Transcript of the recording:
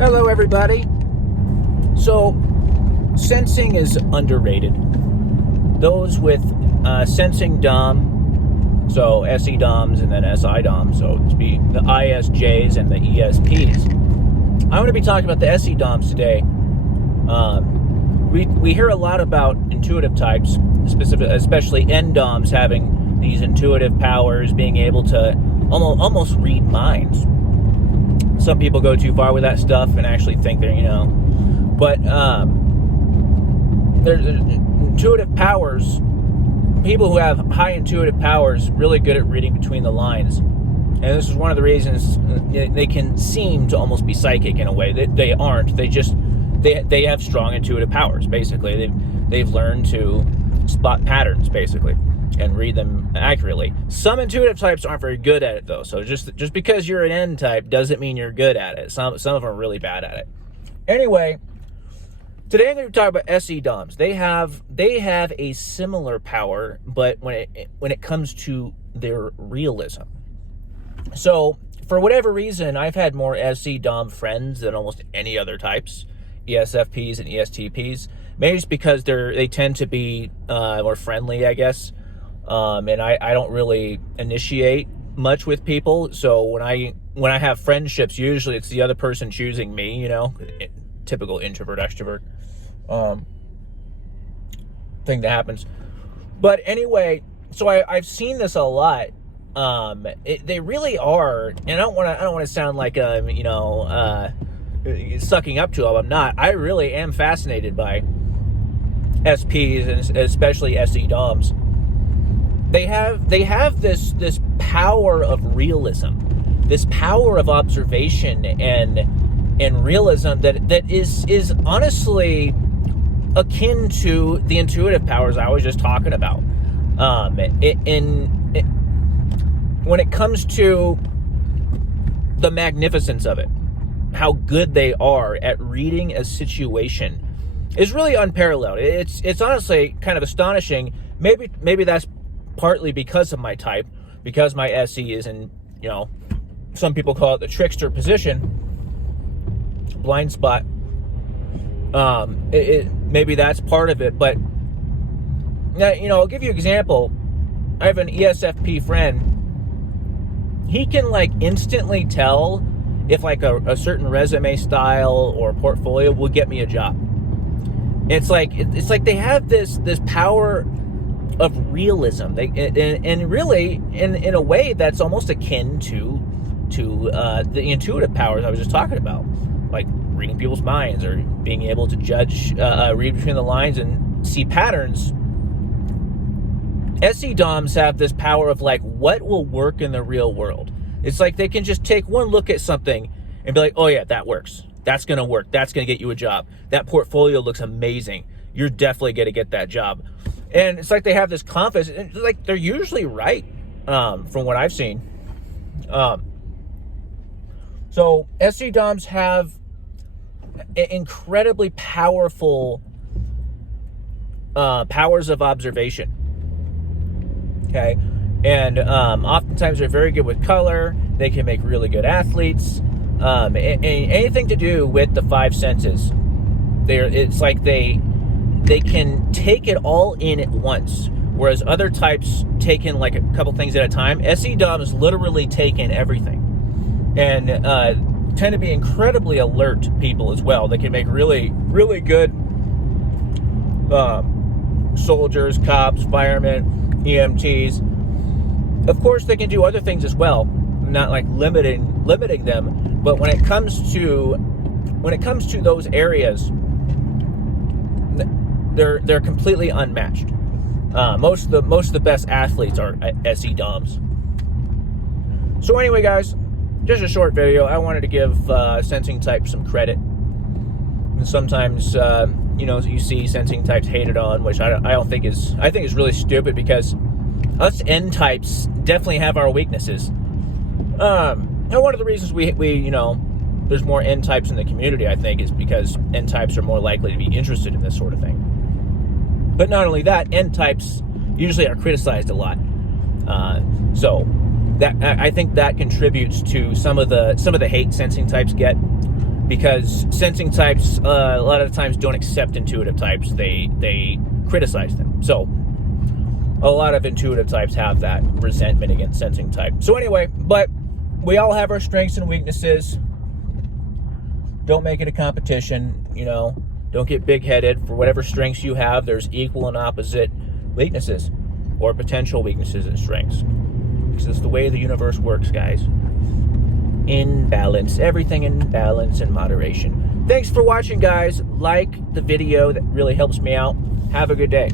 Hello, everybody. So, sensing is underrated. Those with sensing DOM, so SE DOMs and then SI DOMs, so to be the ISJs and the ESPs. I'm going to be talking about the SE DOMs today. We hear a lot about intuitive types, especially NDOMs having these intuitive powers, being able to almost read minds. Some people go too far with that stuff and actually think they're, but there's intuitive powers. People who have high intuitive powers really good at reading between the lines, and this is one of the reasons they can seem to almost be psychic in a way. They aren't. They have strong intuitive powers. Basically, they've learned to spot patterns basically and read them accurately. Some intuitive types aren't very good at it though. So just because you're an N type doesn't mean you're good at it. Some of them are really bad at it. Anyway, today I'm going to talk about SE DOMs. They have a similar power, but when it comes to their realism. So for whatever reason, I've had more SE DOM friends than almost any other types, ESFPs and ESTPs. Maybe it's because they tend to be more friendly, I guess. And I don't really initiate much with people. So when I have friendships, usually it's the other person choosing me, typical introvert, extrovert thing that happens. But anyway, so I've seen this a lot. They really are, and I don't want to sound like sucking up to them. I'm not. I really am fascinated by SPs and especially SE DOMs. They have this power of realism, this power of observation and realism that is honestly akin to the intuitive powers I was just talking about. When it comes to the magnificence of it, how good they are at reading a situation is really unparalleled. It's honestly kind of astonishing. Maybe that's partly because of my type, because my SE is in, some people call it the trickster position, blind spot. Maybe that's part of it, but now, I'll give you an example. I have an ESFP friend. He can instantly tell if a certain resume style or portfolio will get me a job. It's like they have this power of realism. And really, in a way, that's almost akin to the intuitive powers I was just talking about, like reading people's minds or being able to judge, read between the lines and see patterns. SE DOMs have this power of what will work in the real world. It's like they can just take one look at something and be like, oh yeah, that works. That's going to work. That's going to get you a job. That portfolio looks amazing. You're definitely going to get that job. And it's like they have this confidence. It's they're usually right, from what I've seen. So SE DOMs have incredibly powerful powers of observation. Okay, and oftentimes they're very good with color. They can make really good athletes. Anything to do with the five senses. It's like they can take it all in at once, whereas other types take in a couple things at a time. SE DOMs literally take in everything, and tend to be incredibly alert people as well. They can make really, really good soldiers, cops, firemen, EMTs. Of course, they can do other things as well, not limiting them. But when it comes to those areas, they're completely unmatched. Most of the best athletes are SE DOMs. So anyway, guys, just a short video. I wanted to give sensing types some credit. And sometimes you see sensing types hated on, which I think is really stupid, because us N types definitely have our weaknesses. And one of the reasons we there's more N types in the community, I think, is because N types are more likely to be interested in this sort of thing. But not only that, N types usually are criticized a lot. So that I think that contributes to some of the hate sensing types get. because sensing types a lot of the times don't accept intuitive types. They criticize them. So a lot of intuitive types have that resentment against sensing type. So anyway, but we all have our strengths and weaknesses. Don't make it a competition, you know. Don't get big-headed. For whatever strengths you have, there's equal and opposite weaknesses or potential weaknesses and strengths. Because it's the way the universe works, guys. In balance. Everything in balance and moderation. Thanks for watching, guys. Like the video. That really helps me out. Have a good day.